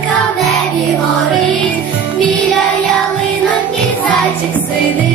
Зеленка в небі горить, біля ялинок і зайчик сидить.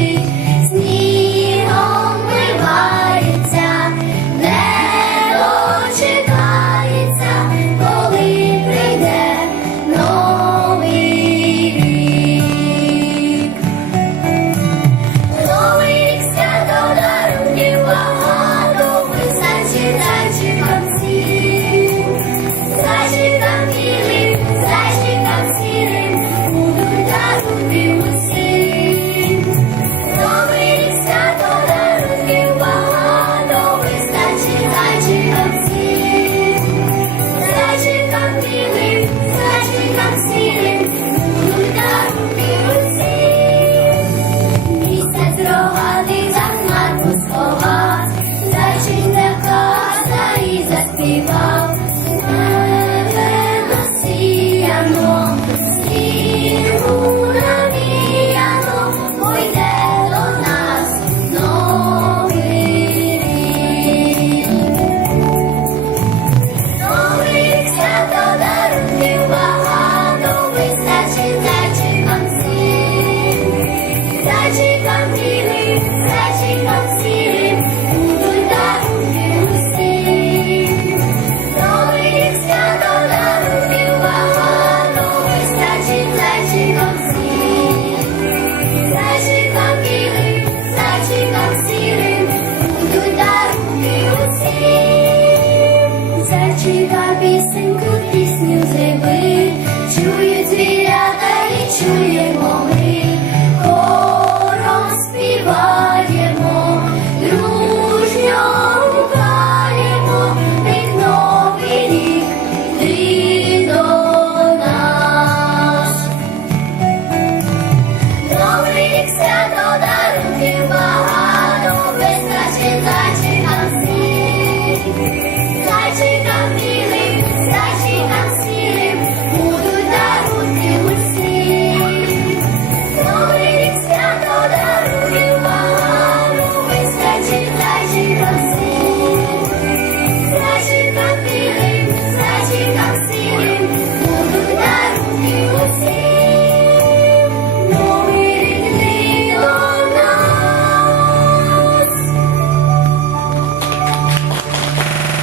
Зачита пісеньку ти